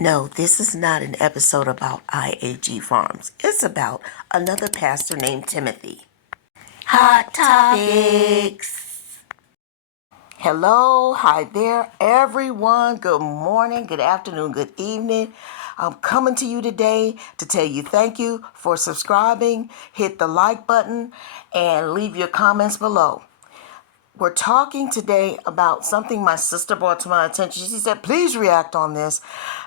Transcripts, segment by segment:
No, this is not an episode about IAG Farms. It's about another pastor named Timothy. Hot Topics. Hello, hi there, everyone. Good morning, good afternoon, good evening. I'm coming to you today to tell you thank you for subscribing. Hit the like button and leave your comments below. We're talking today about something my sister brought to my attention. She said, please react on this.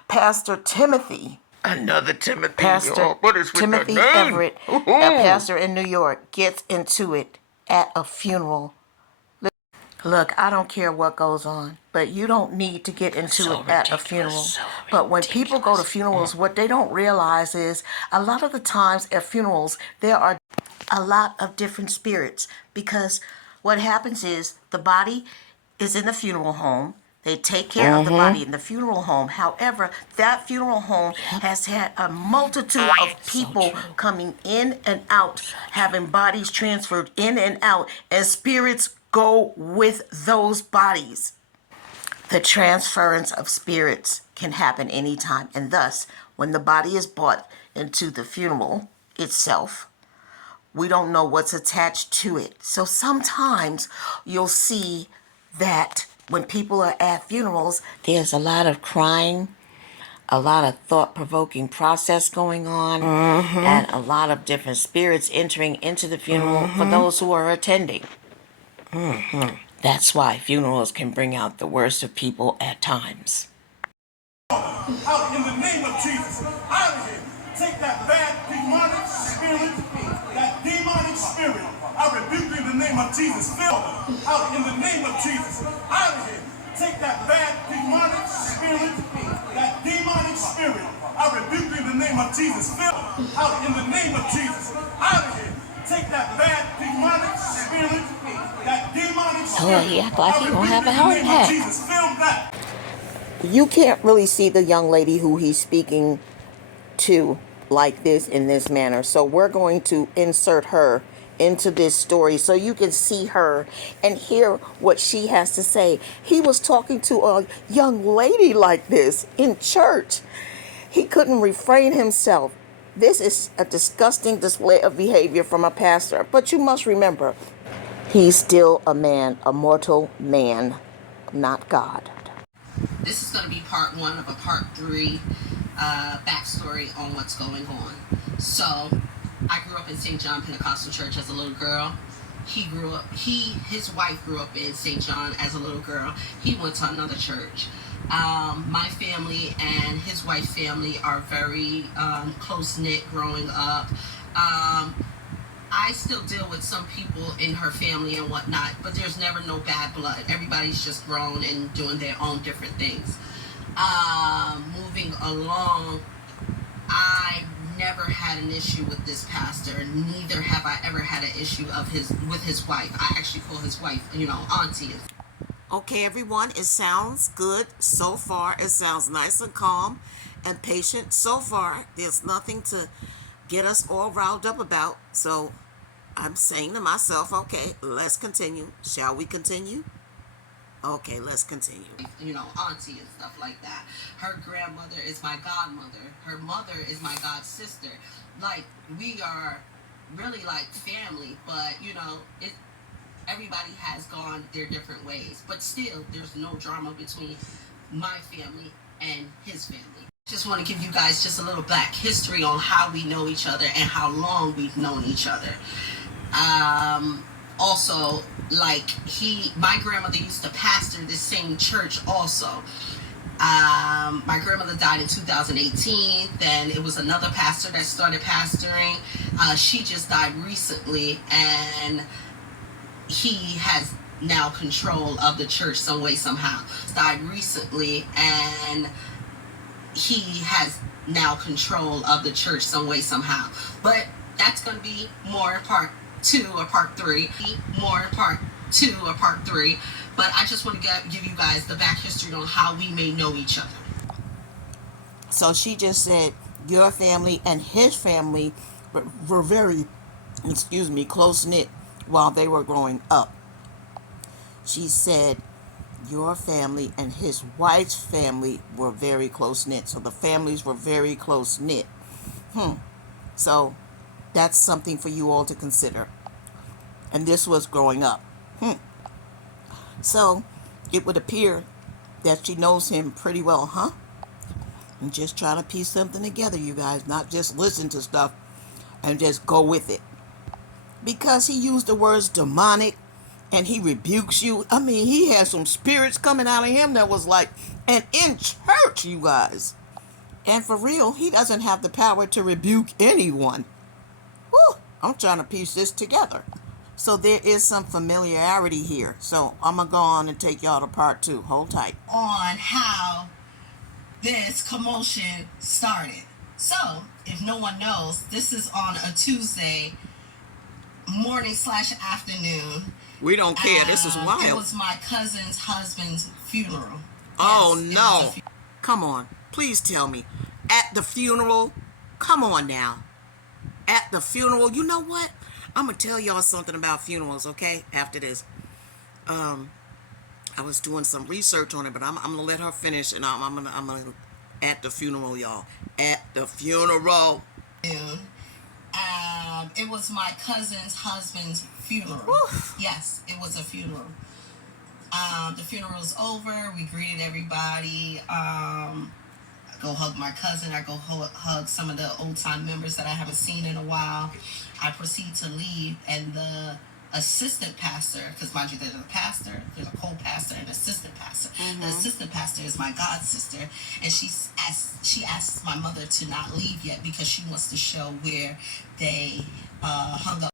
Pastor Timothy. Another Timothy. Pastor What is with Timothy that name? Everett, a pastor in New York, gets into it at a funeral. Look, I don't care what goes on, but you don't need to get into it at a funeral. But when people go to funerals, what they don't realize is a lot of the times at funerals, there are a lot of different spirits, because what happens is the body is in the funeral home. They take care of the body in the funeral home. However, that funeral home has had a multitude of people coming in and out, having bodies transferred in and out, and spirits go with those bodies. The transference of spirits can happen anytime, and thus, when the body is brought into the funeral itself, we don't know what's attached to it. So sometimes you'll see that when people are at funerals, there's a lot of crying, a lot of thought-provoking process going on, and a lot of different spirits entering into the funeral for those who are attending. That's why funerals can bring out the worst of people at times. Out in the name of Jesus, out of here. Take that bad demonic spirit, that demonic spirit. I rebuke you in the name of Jesus. Fill out in the name of Jesus, out of here. Take that bad demonic spirit, that demonic spirit. I rebuke you in the name of Jesus. Fill out in the name of Jesus, out of here. Take that bad demonic spirit, that demonic spirit. Oh, he act like he gonna have a heart attack. Jesus, fill that. You can't really see the young lady who he's speaking to like this in this manner. So we're going to insert her into this story so you can see her and hear what she has to say. He was talking to a young lady like this in church. He couldn't refrain himself. This is a disgusting display of behavior from a pastor. But you must remember, he's still a man, a mortal man, not God. This is going to be part one of a part three backstory on what's going on. So, I grew up in St. John Pentecostal Church as a little girl. His wife grew up in St. John as a little girl. He went to another church. My family and his wife's family are very close-knit growing up. I still deal with some people in her family and whatnot, but there's never no bad blood. Everybody's just grown and doing their own different things. Moving along, I never had an issue with this pastor. Neither have I ever had an issue with his wife. I actually call his wife, auntie. Okay, everyone, it sounds good so far. It sounds nice and calm and patient so far. There's nothing to get us all riled up about. So I'm saying to myself, okay, let's continue. Shall we continue? Okay, let's continue. Auntie and stuff like that. Her grandmother is my godmother. Her mother is my god sister. Like, we are really like family, but everybody has gone their different ways. But still, there's no drama between my family and his family. Just want to give you guys just a little back history on how we know each other and how long we've known each other. Also, my grandmother used to pastor this same church also. My grandmother died in 2018. Then it was another pastor that started pastoring. She just died recently, and he has now control of the church some way, somehow. Died recently, and he has now control of the church some way, somehow. But that's going to be more part two or part three. More part two or part three. But I just want to give you guys the back history on how we may know each other. So she just said your family and his family were very, close-knit while they were growing up. She said your family and his wife's family were very close knit. So the families were very close knit. So that's something for you all to consider. And this was growing up. So it would appear that she knows him pretty well, huh? I'm just trying to piece something together, you guys, not just listen to stuff and just go with it. Because he used the words demonic and he rebukes you. I mean, he had some spirits coming out of him that was like, and in church, you guys. And for real, he doesn't have the power to rebuke anyone. Whew, I'm trying to piece this together. So there is some familiarity here. So I'm going to go on and take y'all to part 2. Hold tight. On how this commotion started. So, if no one knows, this is on a Tuesday morning / afternoon. We don't care. This is wild. It was my cousin's husband's funeral. Oh, Yes, no. Come on. Please tell me. At the funeral? Come on now. At the funeral? You know what? I'm going to tell y'all something about funerals, okay? After this. I was doing some research on it, but I'm going to let her finish, and I'm going to at the funeral, y'all. At the funeral. It was my cousin's husband's funeral. Oof. Yes, it was a funeral. The funeral was over. We greeted everybody. I go hug my cousin. I go hug some of the old time members that I haven't seen in a while. I proceed to leave, and the assistant pastor, because mind you, there's a pastor, there's a co-pastor, and assistant pastor. The assistant pastor is my god sister, and she asked my mother to not leave yet because she wants to show where they hung up.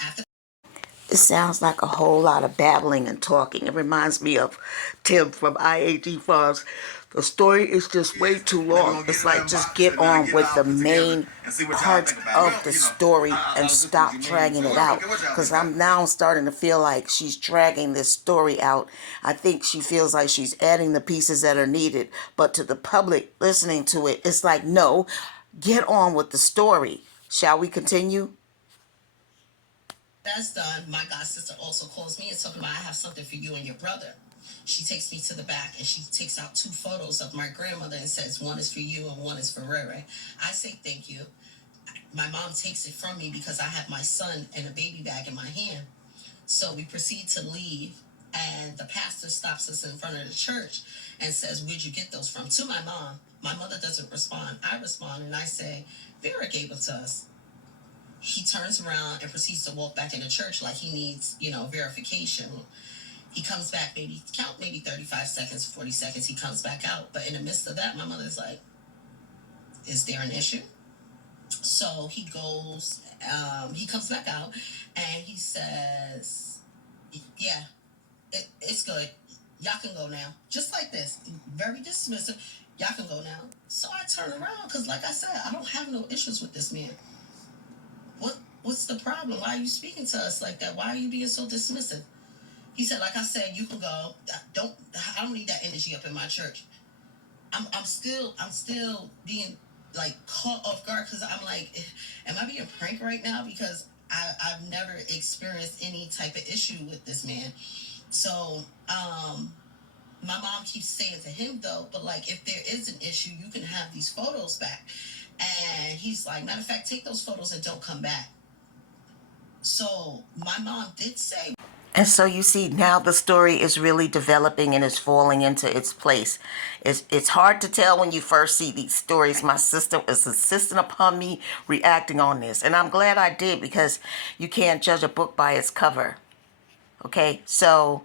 After it sounds like a whole lot of babbling and talking. It reminds me of Tim from IAG Farms. The story is just way too long. It's like, just get on with the main parts of the story and stop dragging it out. Because I'm now starting to feel like she's dragging this story out. I think she feels like she's adding the pieces that are needed. But to the public listening to it, it's like, no, get on with the story. Shall we continue? That's done. My god sister also calls me and talking about, I have something for you and your brother. She takes me to the back and she takes out 2 photos of my grandmother and says, one is for you and one is for Rere. I say thank you. My mom takes it from me because I have my son and a baby bag in my hand. So we proceed to leave, and the pastor stops us in front of the church and says, where'd you get those from? To my mom. My mother doesn't respond. I respond and I say, Vera gave them to us. He turns around and proceeds to walk back into church like he needs, verification. He comes back, maybe 35 seconds, 40 seconds. He comes back out. But in the midst of that, my mother's like, is there an issue? So he goes, he comes back out and he says, yeah, it's good. Y'all can go now. Just like this. Very dismissive. Y'all can go now. So I turn around because, like I said, I don't have no issues with this man. What's the problem? Why are you speaking to us like that? Why are you being so dismissive? He said, like I said, you can go. I don't need that energy up in my church. I'm still being like caught off guard because I'm like, am I being pranked right now? Because I've never experienced any type of issue with this man. So my mom keeps saying to him though, but like if there is an issue, you can have these photos back. And he's like, matter of fact, take those photos and don't come back. So my mom did say. And so you see, now the story is really developing and is falling into its place. It's hard to tell when you first see these stories. My sister was insisting upon me reacting on this. And I'm glad I did, because you can't judge a book by its cover. Okay, so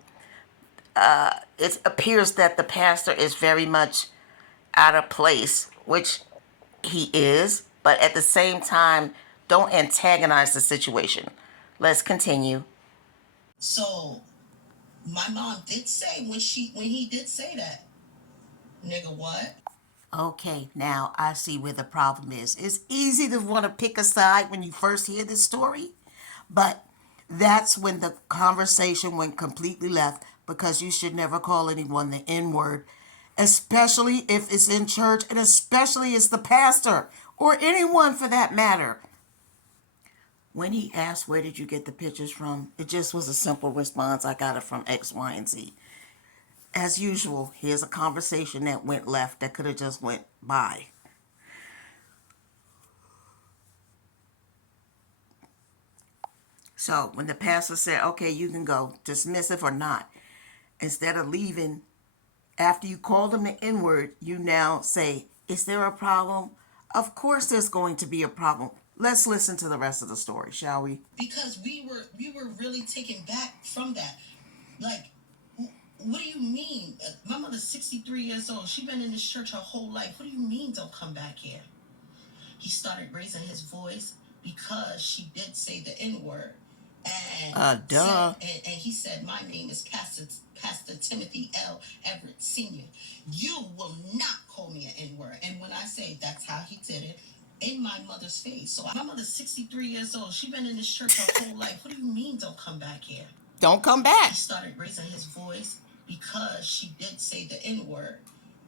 it appears that the pastor is very much out of place, which he is. But at the same time, don't antagonize the situation. Let's continue. So my mom did say when he did say that, nigga, what? Okay, now I see where the problem is. It's easy to want to pick a side when you first hear this story, but that's when the conversation went completely left, because you should never call anyone the N-word, especially if it's in church, and especially as the pastor, or anyone for that matter. When he asked, where did you get the pictures from? It just was a simple response. I got it from X, Y, and Z. As usual, here's a conversation that went left that could have just went by. So when the pastor said, okay, you can go, dismissive or not, instead of leaving, after you call them the N-word, you now say, is there a problem? Of course there's going to be a problem. Let's listen to the rest of the story, shall we? Because we were really taken back from that. Like, what do you mean? My mother's 63 years old. She's been in this church her whole life. What do you mean don't come back here? He started raising his voice because she did say the N-word. And Duh. And he said, my name is Pastor Timothy L. Everett Sr. You will not call me an N-word. And when I say that's how he did it, in my mother's face. So my mother's 63 years old. She's been in this church her whole life. What do you mean don't come back here? Don't come back. He started raising his voice because she did say the N-word.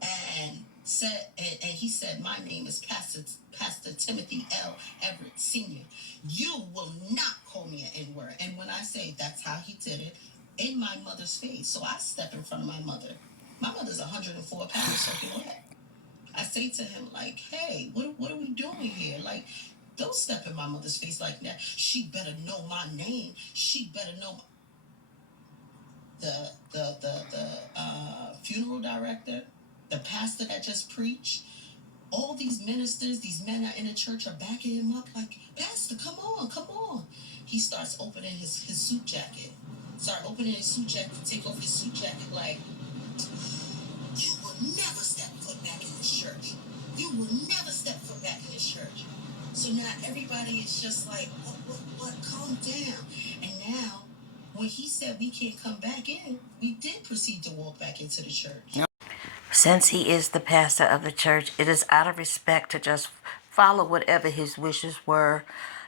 And he said, my name is Pastor Timothy L. Everett Sr. You will not call me an N-word. And when I say that's how he did it, in my mother's face. So I step in front of my mother. My mother's 104 pounds soaking wet. I say to him, like, hey, what are we doing here? Like, don't step in my mother's face like that. She better know my name. She better know the funeral director, the pastor that just preached. All these ministers, these men are in the church are backing him up like, Pastor, come on, come on. He starts opening his suit jacket. Take off his suit jacket like, you will never step foot back in this church. You will never step foot back in this church. So now everybody is just like, what? Calm down. And now, when he said we can't come back in, we did proceed to walk back into the church. Since he is the pastor of the church, it is out of respect to just follow whatever his wishes were.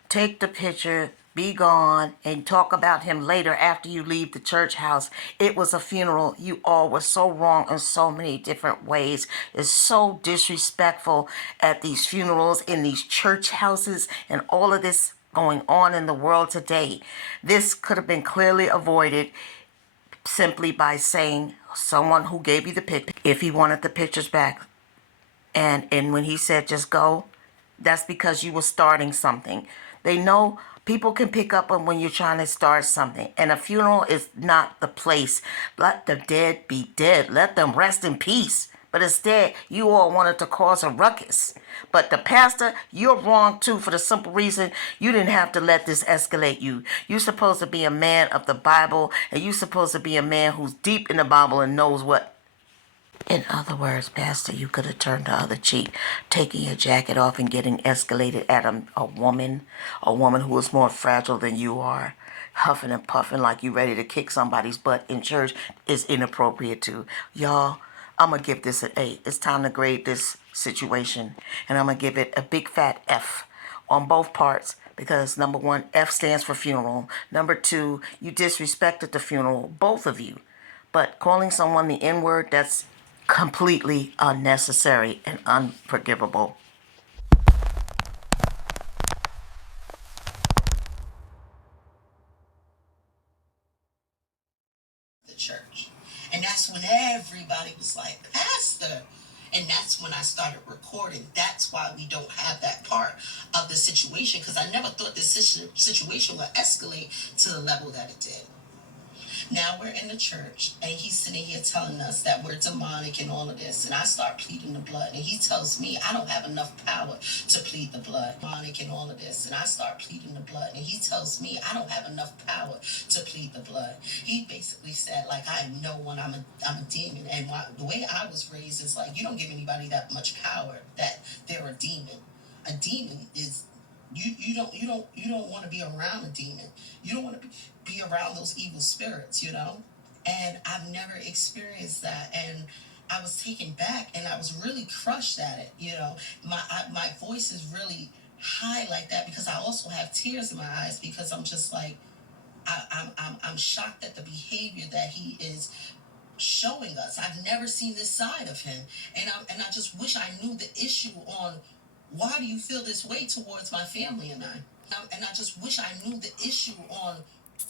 Take the picture, be gone, and talk about him later after you leave the church house. It was a funeral. You all were so wrong in so many different ways. It's so disrespectful at these funerals, in these church houses, and all of this going on in the world today. This could have been clearly avoided simply by saying someone who gave you the picture, if he wanted the pictures back. And when he said just go, that's because you were starting something. They know people can pick up on when you're trying to start something. And a funeral is not the place. Let the dead be dead. Let them rest in peace. But instead, you all wanted to cause a ruckus. But the pastor, you're wrong too, for the simple reason you didn't have to let this escalate you. You're supposed to be a man of the Bible, and you're supposed to be a man who's deep in the Bible and knows what. In other words, Pastor, you could have turned the other cheek, taking your jacket off and getting escalated at a woman who was more fragile than you are, huffing and puffing like you ready to kick somebody's butt in church is inappropriate too. Y'all, I'm going to give this an A. It's time to grade this situation, and I'm going to give it a big fat F on both parts. Because number one, F stands for funeral. Number two, you disrespected the funeral, both of you. But calling someone the N-word, that's completely unnecessary and unforgivable. The church. And that's when everybody was like, Pastor. And that's when I started recording. That's why we don't have that part of the situation, because I never thought this situation would escalate to the level that it did. Now we're in the church, and he's sitting here telling us that we're demonic and all of this. And I start pleading the blood, and he tells me I don't have enough power to plead the blood. Demonic and all of this. And I start pleading the blood, and he tells me I don't have enough power to plead the blood. He basically said, like, I am no one. I'm a demon. And the way I was raised is like, you don't give anybody that much power that they're a demon. A demon is you don't want to be around a demon. You don't want to be around those evil spirits, you know? And I've never experienced that. And I was taken back, and I was really crushed at it, you know? My voice is really high like that because I also have tears in my eyes, because I'm just like, I'm shocked at the behavior that he is showing us. I've never seen this side of him. And I just wish I knew the issue on why do you feel this way towards my family and I. And I just wish I knew the issue on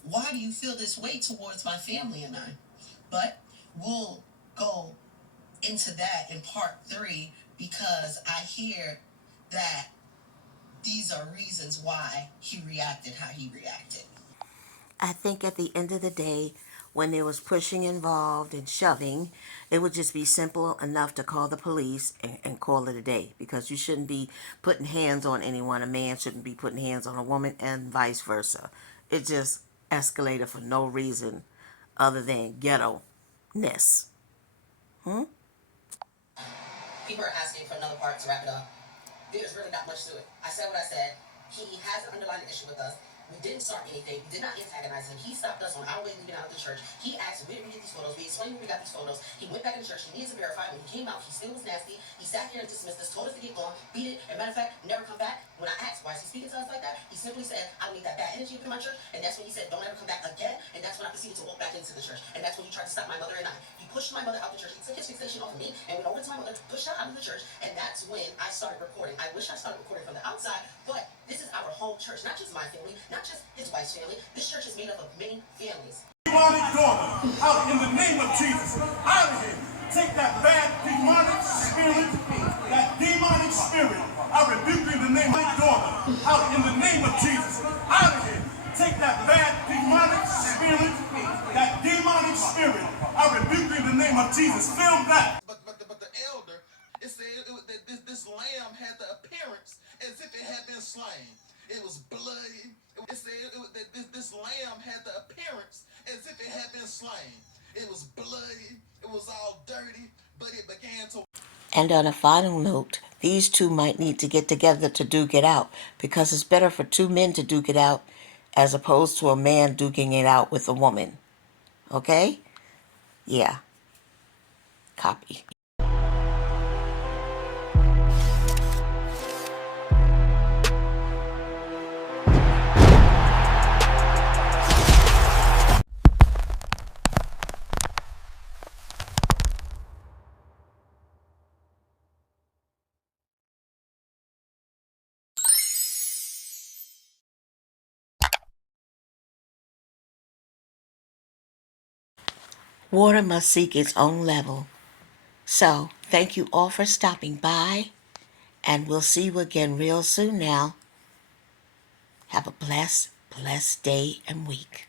why do you feel this way towards my family and I. But we'll go into that in part 3 because I hear that these are reasons why he reacted how he reacted. I think at the end of the day, when there was pushing involved and shoving, it would just be simple enough to call the police and call it a day, because you shouldn't be putting hands on anyone. A man shouldn't be putting hands on a woman, and vice versa. It just escalated for no reason other than ghetto-ness. People are asking for another part to wrap it up. There's really not much to it. I said what I said. He has an underlying issue with us. We didn't start anything. We did not antagonize him. He stopped us on our way leaving out of the church. He asked, where did we get these photos? We explained where we got these photos. He went back in the church. He needed to verify. When he came out, he still was nasty. He sat here and dismissed us, told us to get gone, beat it. As a matter of fact, never come back. When I asked, why is he speaking to us like that? He simply said, I don't need that bad energy up in my church. And that's when he said, don't ever come back again. And that's when I proceeded to walk back into the church. And that's when he tried to stop my mother and I. He pushed my mother out the church. He took his fixation off of me and went over to my mother, pushed her out of the church. And that's when I started recording. I wish I started recording from the outside, but this is our home church. Not just my family, not just his wife's family. This church is made up of many families. Demonic daughter, out in the name of Jesus, out of here. Take that bad demonic spirit, that demonic spirit. I rebuke you in the name of daughter, out in the name of Jesus, out of here. Take that bad demonic spirit, that demonic spirit. I rebuke you in the name of Jesus. Film that. But the elder, it said that this lamb had the appearance as if it had been slain. It was bloody. It said that this lamb had the appearance as if it had been slain. It was bloody. It was all dirty, but it began to. And on a final note, these two might need to get together to duke it out, because it's better for two men to duke it out as opposed to a man duking it out with a woman. Okay? Yeah. Copy. Water must seek its own level. So, thank you all for stopping by, and we'll see you again real soon now. Have a blessed day and week.